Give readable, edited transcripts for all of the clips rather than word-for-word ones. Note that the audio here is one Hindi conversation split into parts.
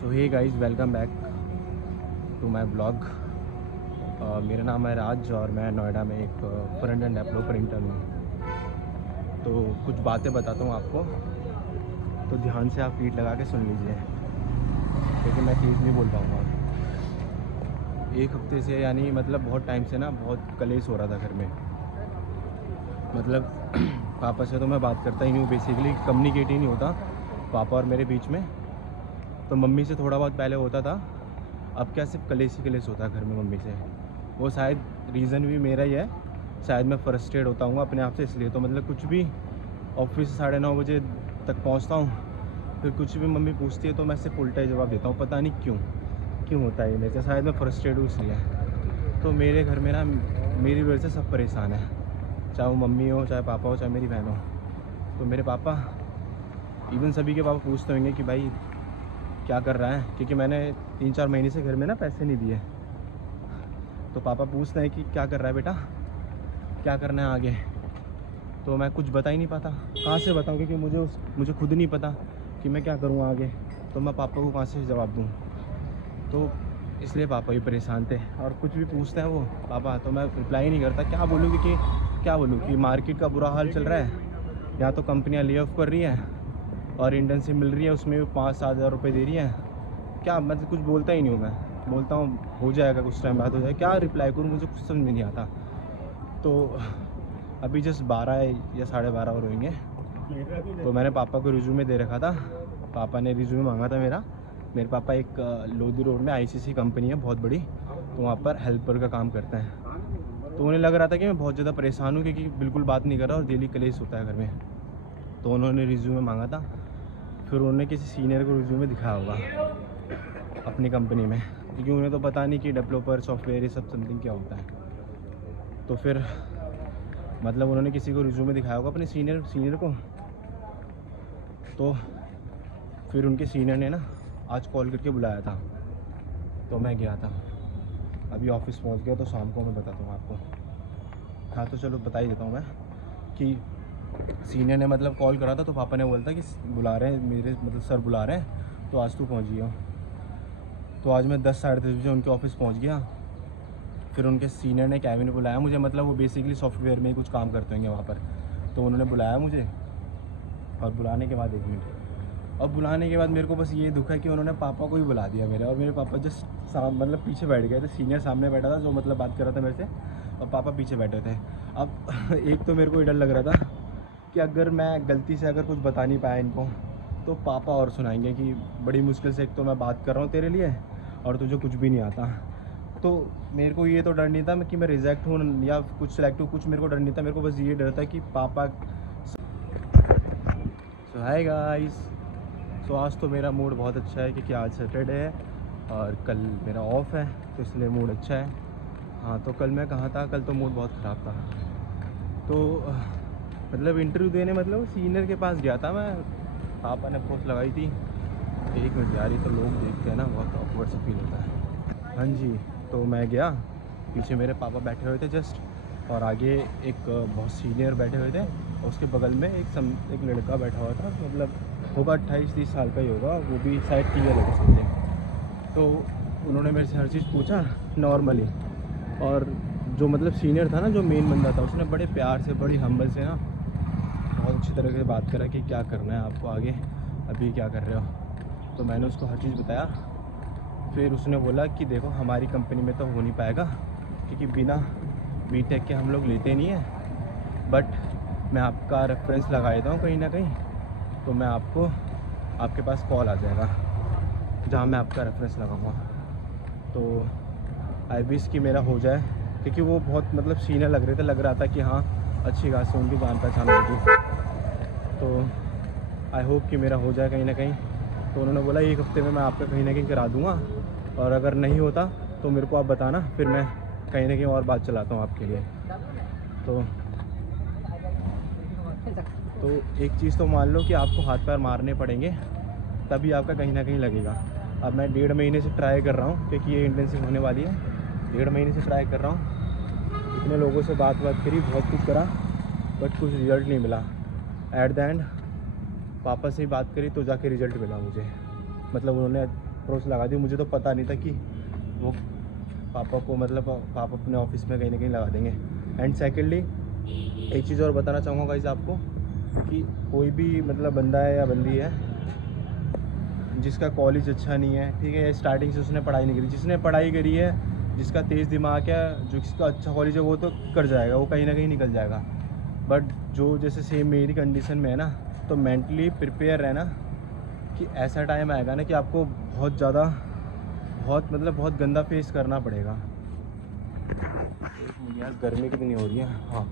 So hey guys, welcome back to my blog. मेरा नाम है राज और मैं नोएडा में एक फ्रंट एंड डेवलपर इंटर्न हूँ। तो कुछ बातें बताता हूँ आपको, तो ध्यान से आप फीड लगा के सुन लीजिए, क्योंकि मैं तेज़ नहीं बोल पाऊँगा। एक हफ्ते से यानी मतलब बहुत टाइम से ना बहुत कलेश हो रहा था घर में। मतलब पापा से तो मैं बात करता ही नहीं हूँ, बेसिकली कम्युनिकेट ही नहीं होता पापा और मेरे बीच में। तो मम्मी से थोड़ा बहुत पहले होता था, अब क्या सिर्फ कलेश ही कलेश होता है घर में मम्मी से। वो शायद रीज़न भी मेरा ही है, शायद मैं फ्रस्ट्रेट होता हूँ अपने आप से, इसलिए। तो मतलब कुछ भी ऑफिस 9:30 बजे तक पहुँचता हूँ, फिर कुछ भी मम्मी पूछती है तो मैं सिर्फ उल्टा ही जवाब देता हूँ। पता नहीं क्यों होता है ये मेरे से, शायद मैं फ्रस्ट्रेट हूँ इसलिए। तो मेरे घर में ना मेरी वजह से सब परेशान है, चाहे वो मम्मी हो, चाहे पापा हो, चाहे मेरी बहन हो। तो मेरे पापा, इवन सभी के पापा पूछते होंगे कि भाई क्या कर रहा है, क्योंकि मैंने 3-4 महीने से घर में ना पैसे नहीं दिए। तो पापा पूछते हैं कि क्या कर रहा है बेटा, क्या करना है आगे। तो मैं कुछ बता ही नहीं पाता, कहाँ से बताऊँ, क्योंकि मुझे खुद नहीं पता कि मैं क्या करूँ आगे। तो मैं पापा को कहाँ से जवाब दूँ। तो इसलिए पापा भी परेशान थे, और कुछ भी पूछते हैं वो पापा तो मैं रिप्लाई ही नहीं करता। क्या बोलूँ, क्योंकि क्या बोलूँ कि मार्केट का बुरा हाल चल रहा है, या तो कंपनियाँ ले ऑफ कर रही हैं और इंटर्नशिप मिल रही है, उसमें भी 5-7 हज़ार रुपये दे रही हैं। क्या मतलब कुछ बोलता ही नहीं हूँ मैं, बोलता हूँ हो जाएगा, कुछ टाइम बाद हो जाएगा। क्या रिप्लाई करूँ, मुझे कुछ समझ में नहीं आता। तो अभी जस्ट 12 या 12:30 और होंगे। तो मैंने पापा को रिज्यूमे दे रखा था, पापा ने रिज्यूमे मांगा था मेरा। मेरे पापा एक लोधी रोड में आईसीसी कंपनी है बहुत बड़ी, तो वहाँ पर हेल्पर का काम करते हैं। तो उन्हें लग रहा था कि मैं बहुत ज़्यादा परेशान हूँ, क्योंकि बिल्कुल बात नहीं कर रहा और डेली कलेश होता है घर में। तो उन्होंने रिज्यूमे मांगा था, फिर उन्होंने किसी सीनियर को रिज्यूमे दिखाया होगा अपनी कंपनी में, क्योंकि उन्हें तो पता नहीं कि डेवलपर सॉफ्टवेयर ये सब समथिंग क्या होता है। तो फिर मतलब उन्होंने किसी को रिज्यूमे दिखाया होगा अपने सीनियर को। तो फिर उनके सीनियर ने ना आज कॉल करके बुलाया था, तो मैं गया था। अभी ऑफिस पहुंच गया, तो शाम को मैं बताता हूँ आपको। हाँ तो चलो बता ही देता हूँ मैं कि सीनियर ने मतलब कॉल करा था, तो पापा ने बोला था कि बुला रहे हैं मेरे, मतलब सर बुला रहे हैं, तो आज तू पहुँच गया। तो आज मैं 10-10:30 बजे उनके ऑफिस पहुँच गया। फिर उनके सीनियर ने कैबिन में बुलाया मुझे, मतलब वो बेसिकली सॉफ्टवेयर में ही कुछ काम करते होंगे वहाँ पर। तो उन्होंने बुलाया मुझे, और बुलाने के बाद 1 मिनट, और बुलाने के बाद मेरे को बस ये दुख है कि उन्होंने पापा को ही बुला दिया मेरे। और मेरे पापा जस्ट मतलब पीछे बैठ गए थे, सीनियर सामने बैठा था जो मतलब बात कर रहा था मेरे से, और पापा पीछे बैठे थे। अब एक तो मेरे को डर लग रहा था कि अगर मैं गलती से अगर कुछ बता नहीं पाया इनको, तो पापा और सुनाएंगे कि बड़ी मुश्किल से एक तो मैं बात कर रहा हूँ तेरे लिए, और तुझे कुछ भी नहीं आता। तो मेरे को ये तो डर नहीं था कि मैं रिजेक्ट हूँ या कुछ सेलेक्ट हूँ, कुछ मेरे को डर नहीं था। मेरे को बस ये डर था कि पापा। सो हाय गाइस, सो आज तो मेरा मूड बहुत अच्छा है, क्योंकि आज सैटरडे है और कल मेरा ऑफ है, तो इसलिए मूड अच्छा है। हाँ तो कल मैं कहाँ था, कल तो मूड बहुत ख़राब था। तो मतलब इंटरव्यू देने, मतलब सीनियर के पास गया था मैं, पापा ने पोस्ट लगाई थी। 1 मिनट यार, ये तो लोग देखते हैं ना, बहुत ऑकवर्ड सा फील होता है। हाँ जी, तो मैं गया, पीछे मेरे पापा बैठे हुए थे जस्ट, और आगे एक बहुत सीनियर बैठे हुए थे, और उसके बगल में एक लड़का बैठा हुआ था, मतलब होगा 28-30 साल का ही होगा, वो भी शायद टीएल है समथिंग। तो उन्होंने मेरे से हर चीज़ पूछा नॉर्मली, और जो मतलब सीनियर था ना, जो मेन बंदा था, उसने बड़े प्यार से, बड़ी हम्बल से ना बहुत अच्छी तरह से बात करा कि क्या करना है आपको आगे, अभी क्या कर रहे हो। तो मैंने उसको हर चीज़ बताया। फिर उसने बोला कि देखो हमारी कंपनी में तो हो नहीं पाएगा, क्योंकि बिना बीटेक के हम लोग लेते नहीं हैं, बट मैं आपका रेफरेंस लगा देता हूँ कहीं ना कहीं, तो मैं आपके पास कॉल आ जाएगा जहाँ मैं आपका रेफरेंस लगाऊंगा। तो आई विश कि मेरा हो जाए, क्योंकि वो बहुत मतलब सीनियर लग रहे थे, लग रहा था कि हाँ अच्छी खासी उनकी जान पहचान होगी। तो आई होप कि मेरा हो जाए कहीं ना कहीं। तो उन्होंने बोला 1 हफ्ते में मैं आपका कहीं ना कहीं करा दूँगा, और अगर नहीं होता तो मेरे को आप बताना, फिर मैं कहीं ना कहीं और बात चलाता हूँ आपके लिए। तो एक चीज़ तो मान लो कि आपको हाथ पैर मारने पड़ेंगे, तभी आपका कहीं ना कहीं लगेगा। अब मैं 1.5 महीने से ट्राई कर रहा हूँ, क्योंकि ये इंटर्नशिप होने वाली है। 1.5 महीने से ट्राई कर रहा हूँ, इतने लोगों से बात करी, बहुत कुछ करा, बट कुछ रिज़ल्ट नहीं मिला। एट द एंड पापा से ही बात करी तो जाके रिज़ल्ट मिला मुझे। मतलब उन्होंने मेट्रोस लगा दी। मुझे तो पता नहीं था कि वो पापा को मतलब पापा अपने ऑफिस में कहीं ना कहीं लगा देंगे। एंड सेकेंडली एक चीज़ और बताना चाहूँगा गाइस आपको कि कोई भी मतलब बंदा है या बंदी है जिसका कॉलेज अच्छा नहीं है, ठीक है, स्टार्टिंग से उसने पढ़ाई नहीं करी, जिसने पढ़ाई करी है, जिसका तेज़ दिमाग है, जो जिसका अच्छा कॉलेज है, वो तो कर जाएगा, वो कहीं ना कहीं निकल जाएगा। बट जो जैसे सेम मेरी कंडीशन में है ना, तो मेंटली प्रिपेयर रहना कि ऐसा टाइम आएगा ना कि आपको बहुत ज़्यादा बहुत गंदा फेस करना पड़ेगा। यार गर्मी कितनी हो रही है। हाँ,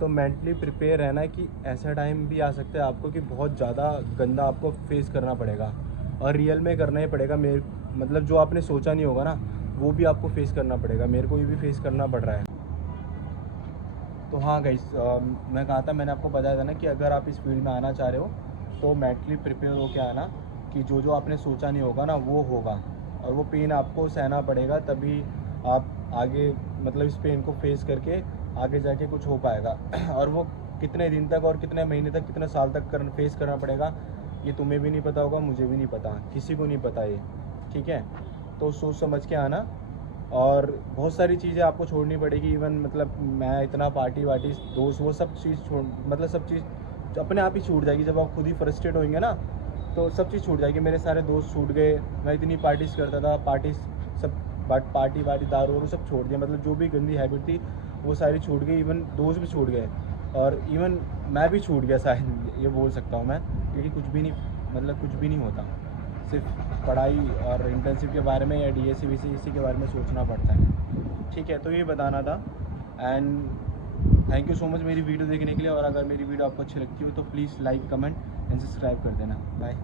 तो मेंटली प्रिपेयर रहना कि ऐसा टाइम भी आ सकता है आपको कि बहुत ज़्यादा गंदा आपको फेस करना पड़ेगा, और रियल में करना ही पड़ेगा। मेरे मतलब जो आपने सोचा नहीं होगा ना, वो भी आपको फेस करना पड़ेगा। मेरे को भी फेस करना पड़ रहा है। तो हाँ गाइस, मैं कहा था, मैंने आपको बताया था ना कि अगर आप इस फील्ड में आना चाह रहे हो तो मेंटली प्रिपेयर हो के आना कि जो आपने सोचा नहीं होगा ना, वो होगा, और वो पेन आपको सहना पड़ेगा, तभी आप आगे मतलब इस पेन को फेस करके आगे जाके कुछ हो पाएगा। और वो कितने दिन तक और कितने महीने तक, कितने साल तक फेस करना पड़ेगा, ये तुम्हें भी नहीं पता होगा, मुझे भी नहीं पता, किसी को नहीं पता ये, ठीक है। तो सोच समझ के आना, और बहुत सारी चीज़ें आपको छोड़नी पड़ेगी। इवन मतलब मैं इतना पार्टी वार्टी दोस्त वो सब चीज़ छोड़, मतलब सब चीज़ अपने आप ही छूट जाएगी। जब आप खुद ही फ्रस्ट्रेट होंगे ना, तो सब चीज़ छूट जाएगी। मेरे सारे दोस्त छूट गए, मैं इतनी पार्टीज करता था, पार्टी वार्टी दारू वारू सब छोड़ दिया। मतलब जो भी गंदी हैबिट थी वो सारी छूट गई, इवन दोस्त भी छूट गए, और इवन मैं भी छूट गया शायद, ये बोल सकता हूँ मैं, क्योंकि कुछ भी नहीं होता। सिर्फ पढ़ाई और इंटर्नशिप के बारे में या DSC VC के बारे में सोचना पड़ता है, ठीक है। तो ये बताना था। And thank you so much मेरी वीडियो देखने के लिए। और अगर मेरी वीडियो आपको अच्छी लगती हो तो please like, comment and subscribe कर देना। बाय।